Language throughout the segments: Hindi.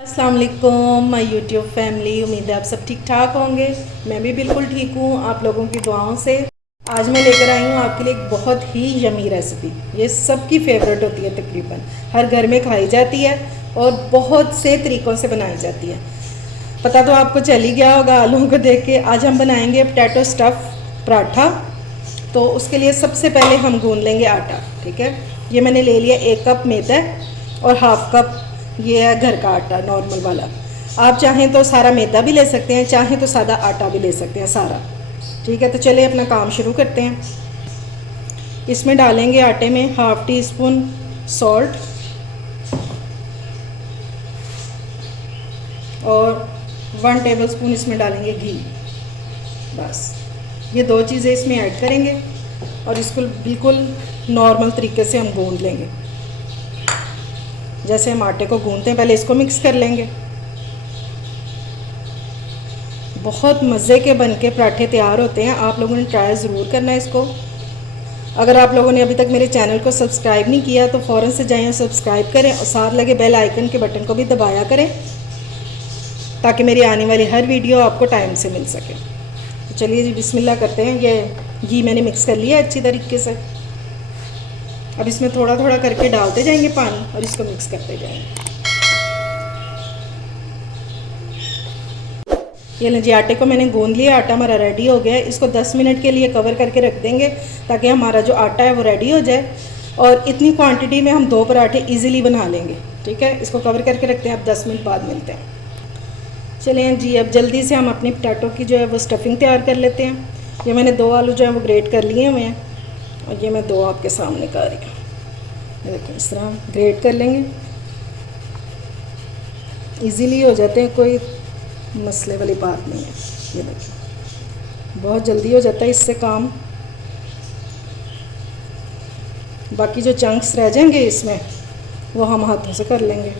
अस्सलाम वालेकुम माय यूट्यूब फैमिली। उम्मीद है आप सब ठीक ठाक होंगे। मैं भी बिल्कुल ठीक हूँ आप लोगों की दुआओं से। आज मैं लेकर आई हूँ आपके लिए एक बहुत ही यमी रेसिपी। ये सबकी फेवरेट होती है, तकरीबन हर घर में खाई जाती है और बहुत से तरीक़ों से बनाई जाती है। पता तो आपको चल ही गया होगा आलूओं को देख के। आज हम बनाएंगे पोटैटो स्टफ़ पराठा। तो उसके लिए सबसे पहले हम गूंद लेंगे आटा। ठीक है, ये मैंने ले लिया 1 कप मैदा और हाफ़ कप ये है घर का आटा नॉर्मल वाला। आप चाहें तो सारा मैदा भी ले सकते हैं, चाहें तो सादा आटा भी ले सकते हैं सारा। ठीक है, तो चलिए अपना काम शुरू करते हैं। इसमें डालेंगे आटे में हाफ़ टी स्पून सॉल्ट और 1 टेबलस्पून इसमें डालेंगे घी। बस ये 2 चीज़ें इसमें ऐड करेंगे और इसको बिल्कुल नॉर्मल तरीके से हम गूंद लेंगे। जैसे हम आटे को गूंदते हैं पहले इसको मिक्स कर लेंगे। बहुत मज़े के बन के पराठे तैयार होते हैं, आप लोगों ने ट्राई ज़रूर करना है इसको। अगर आप लोगों ने अभी तक मेरे चैनल को सब्सक्राइब नहीं किया तो फ़ौरन से जाएं और सब्सक्राइब करें और साथ लगे बेल आइकन के बटन को भी दबाया करें ताकि मेरी आने वाली हर वीडियो आपको टाइम से मिल सके। तो चलिए जी बिस्मिल्लाह करते हैं। ये घी मैंने मिक्स कर लिया अच्छी तरीके से। अब इसमें थोड़ा थोड़ा करके डालते जाएंगे पानी और इसको मिक्स करते जाएंगे। ये लीजिए आटे को मैंने गूंद लिया, आटा हमारा रेडी हो गया है। इसको 10 मिनट के लिए कवर करके रख देंगे ताकि हमारा जो आटा है वो रेडी हो जाए और इतनी क्वांटिटी में हम 2 पराठे इजीली बना लेंगे। ठीक है, इसको कवर करके रखते हैं। अब 10 मिनट बाद मिलते हैं। चलिए जी, अब जल्दी से हम अपनी पोटैटो की जो है वो स्टफिंग तैयार कर लेते हैं। ये मैंने 2 आलू जो है वो ग्रेट कर लिए हुए हैं और ये मैं 2 आपके सामने कर रही हूँ। ये देखो इस तरह ग्रेट कर लेंगे, ईज़िली हो जाते हैं, कोई मसले वाली बात नहीं है। ये देखिए बहुत जल्दी हो जाता है इससे काम। बाकी जो चंक्स रह जाएंगे इसमें वो हम हाथों से कर लेंगे।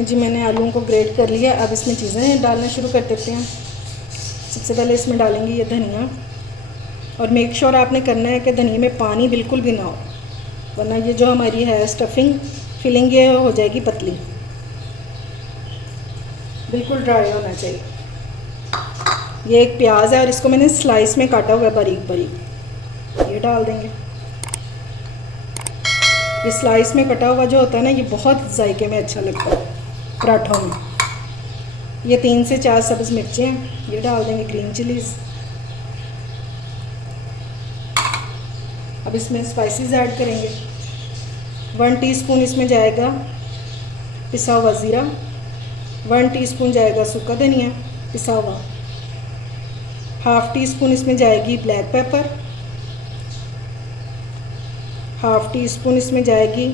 जी मैंने आलूओं को ग्रेट कर लिया। अब इसमें चीज़ें डालना शुरू कर देते हैं। सबसे पहले इसमें डालेंगे ये धनिया और मेक श्योर आपने करना है कि धनिया में पानी बिल्कुल भी ना हो, वरना ये जो हमारी है स्टफिंग फिलिंग ये हो जाएगी पतली। बिल्कुल ड्राई होना चाहिए। ये एक प्याज है और इसको मैंने स्लाइस में काटा हुआ है बारीक बारीक, ये डाल देंगे। ये स्लाइस में कटा हुआ जो होता है ना ये बहुत जायके में अच्छा लगता है पराठों में। ये 3 से 4 सब्ज़ मिर्चें हैं, ये डाल देंगे, ग्रीन चिलीज़। अब इसमें स्पाइसेस ऐड करेंगे। 1 टीस्पून इसमें जाएगा पिसा हुआ ज़ीरा, 1 टीस्पून जाएगा सूखा धनिया पिसा हुआ, हाफ़ टी स्पून इसमें जाएगी black pepper, half tea spoon इसमें जाएगी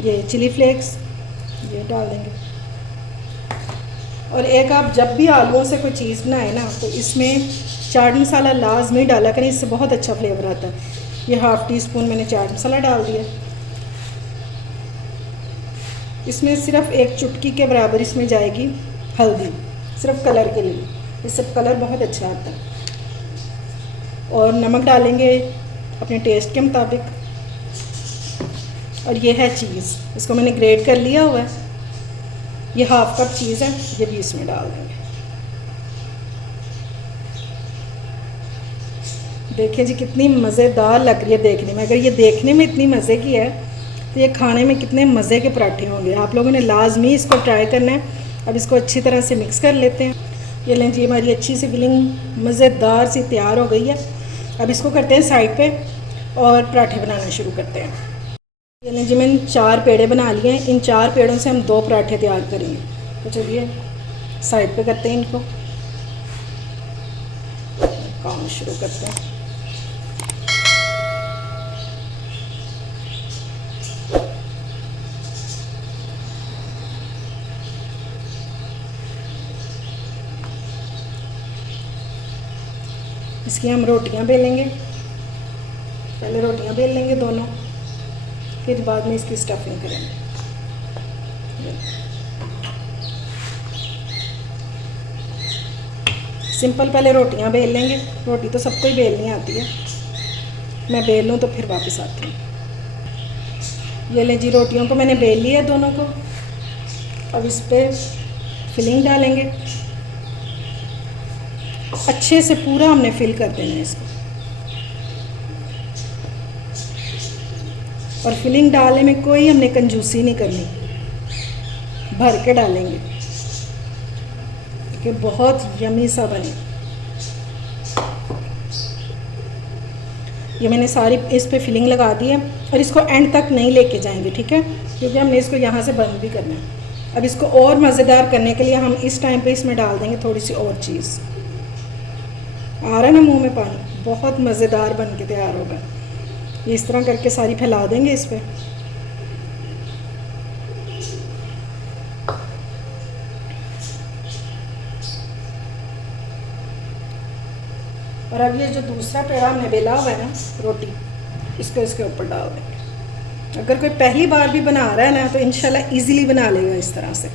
ये चिली फ्लेक्स, ये डाल देंगे। और एक आप जब भी आलूओं से कोई चीज़ बनाए ना तो इसमें चाट मसाला लाजमी डाला करें, इससे बहुत अच्छा फ्लेवर आता है। ये हाफ़ टी स्पून मैंने चाट मसाला डाल दिया। इसमें सिर्फ 1 चुटकी के बराबर इसमें जाएगी हल्दी, सिर्फ कलर के लिए, इससे कलर बहुत अच्छा आता है। और नमक डालेंगे अपने टेस्ट के मुताबिक। और ये है चीज़, इसको मैंने ग्रेट कर लिया हुआ है। ये हाफ़ कप चीज़ है, ये भी इसमें डाल देंगे। देखिए जी कितनी मज़ेदार लग रही है देखने में। अगर ये देखने में इतनी मज़े की है तो ये खाने में कितने मज़े के पराठे होंगे। आप लोगों ने लाजमी इसको ट्राई करना है। अब इसको अच्छी तरह से मिक्स कर लेते हैं। ये लें जी हमारी अच्छी सी फिलिंग मज़ेदार सी तैयार हो गई है। अब इसको करते हैं साइड पे और पराठे बनाना शुरू करते हैं। ये लें जी मैंने 4 पेड़े बना लिए हैं। इन 4 पेड़ों से हम 2 पराठे तैयार करेंगे। तो चलिए साइड पे करते हैं, इनको काम शुरू करते हैं। इसकी हम रोटियां बेलेंगे। पहले रोटियां बेल लेंगे दोनों, फिर बाद में इसकी स्टफिंग करेंगे। सिंपल पहले रोटियां बेल लेंगे। रोटी तो सबको ही बेलनी आती है, मैं बेल लूँ तो फिर वापस आती हूँ। ये लें जी रोटियों को मैंने बेल लिया दोनों को। अब इस पर फिलिंग डालेंगे, अच्छे से पूरा हमने फिल कर देना है इसको। और फिलिंग डालने में कोई हमने कंजूसी नहीं करनी, भर के डालेंगे कि बहुत यमी सा बने। ये मैंने सारी इस पे फिलिंग लगा दी है और इसको एंड तक नहीं लेके जाएंगे, ठीक है, क्योंकि हमने इसको यहाँ से बंद भी करना है। अब इसको और मज़ेदार करने के लिए हम इस टाइम पे इसमें डाल देंगे थोड़ी सी और चीज़। आ रहा है ना मुंह में पानी, बहुत मज़ेदार बन के तैयार होगा। ये इस तरह करके सारी फैला देंगे इस पर। और अब ये जो दूसरा पेड़ा हमने बेला हुआ है ना रोटी, इसको इसके ऊपर डाल देंगे। अगर कोई पहली बार भी बना रहा है ना तो इंशाल्लाह इजीली बना लेगा इस तरह से।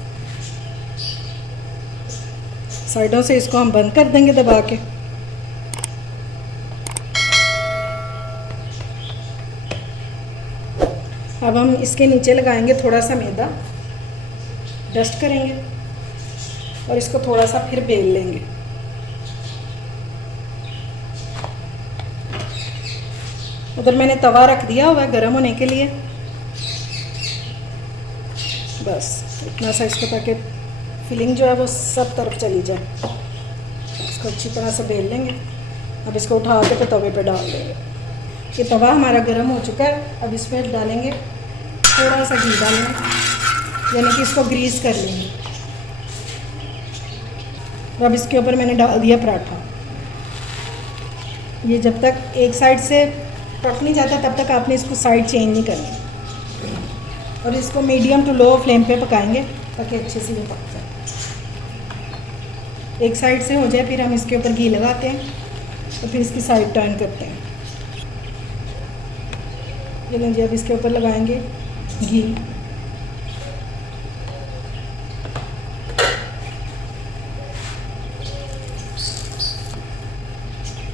साइडों से इसको हम बंद कर देंगे दबा के। अब हम इसके नीचे लगाएंगे थोड़ा सा मैदा, डस्ट करेंगे और इसको थोड़ा सा फिर बेल लेंगे। उधर मैंने तवा रख दिया हुआ है गर्म होने के लिए, बस इतना सा इसको, ताकि फिलिंग जो है वो सब तरफ चली जाए। इसको अच्छी तरह से बेल लेंगे। अब इसको उठा के तो तवे पे डाल देंगे। ये तवा हमारा गर्म हो चुका है। अब इस पर डालेंगे थोड़ा सा घी डालेंगे, यानी कि इसको ग्रीस कर लेंगे। और अब इसके ऊपर मैंने डाल दिया पराठा। ये जब तक एक साइड से पक नहीं जाता तब तक आपने इसको साइड चेंज नहीं करनी, और इसको मीडियम टू लो फ्लेम पे पकाएंगे ताकि अच्छे से ये पक जाए। एक साइड से हो जाए फिर हम इसके ऊपर घी लगाते हैं और फिर इसकी साइड टर्न करते हैं। ये लीजिए, अब इसके ऊपर लगाएंगे घी।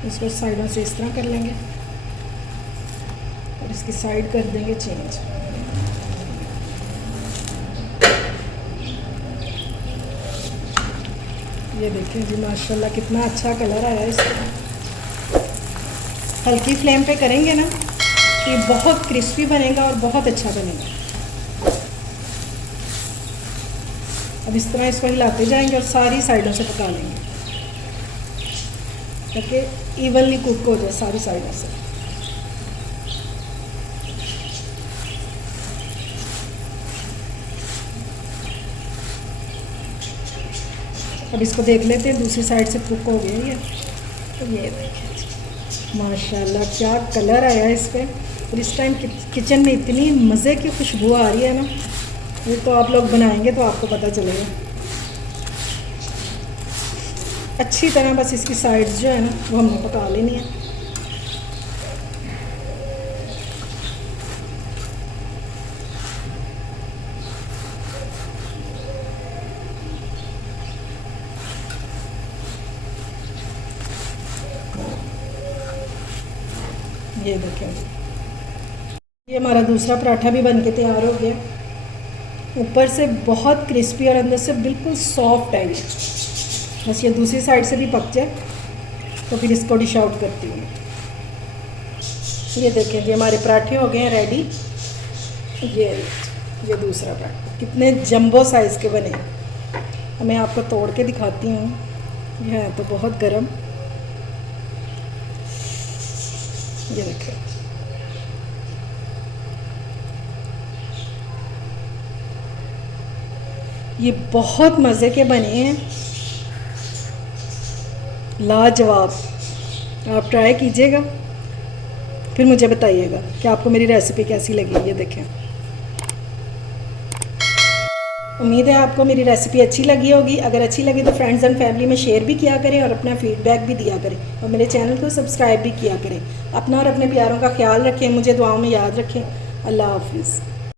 इसको साइडों से इस तरह कर लेंगे और इसकी साइड कर देंगे चेंज। ये देखें जी, माशाल्लाह कितना अच्छा कलर आया है इसका। हल्की फ्लेम पे करेंगे ना कि बहुत क्रिस्पी बनेगा और बहुत अच्छा बनेगा। अब इस तरह इसको हिलाते जाएंगे और सारी साइडों से पका लेंगे ताकि इवनली कुक हो जाए सारी साइडों से। अब इसको देख लेते हैं दूसरी साइड से कुक हो गया ये। तो ये देखिए माशाल्लाह क्या कलर आया है इस पर। और इस टाइम किचन में इतनी मज़े की खुशबू आ रही है ना, ये तो आप लोग बनाएंगे तो आपको पता चलेगा। अच्छी तरह बस इसकी साइड्स जो है ना वो हमने पका लेनी है। ये देखें, ये हमारा दूसरा पराठा भी बन के तैयार हो गया। ऊपर से बहुत क्रिस्पी और अंदर से बिल्कुल सॉफ्ट है ये। बस ये दूसरी साइड से भी पक जाए तो फिर इसको डिश आउट करती हूँ। ये देखें जी, हमारे पराठे हो गए हैं रेडी। ये दूसरा पराठा कितने जंबो साइज़ के बने। मैं आपको तोड़ के दिखाती हूँ। ये है तो बहुत गर्म। ये देखें, ये बहुत मज़े के बने हैं, लाजवाब। आप ट्राई कीजिएगा, फिर मुझे बताइएगा कि आपको मेरी रेसिपी कैसी लगी। ये देखें, उम्मीद है आपको मेरी रेसिपी अच्छी लगी होगी। अगर अच्छी लगी तो फ्रेंड्स एंड फैमिली में शेयर भी किया करें और अपना फीडबैक भी दिया करें, और मेरे चैनल को सब्सक्राइब भी किया करें। अपना और अपने प्यारों का ख्याल रखें, मुझे दुआओं में याद रखें। अल्लाह हाफिज़।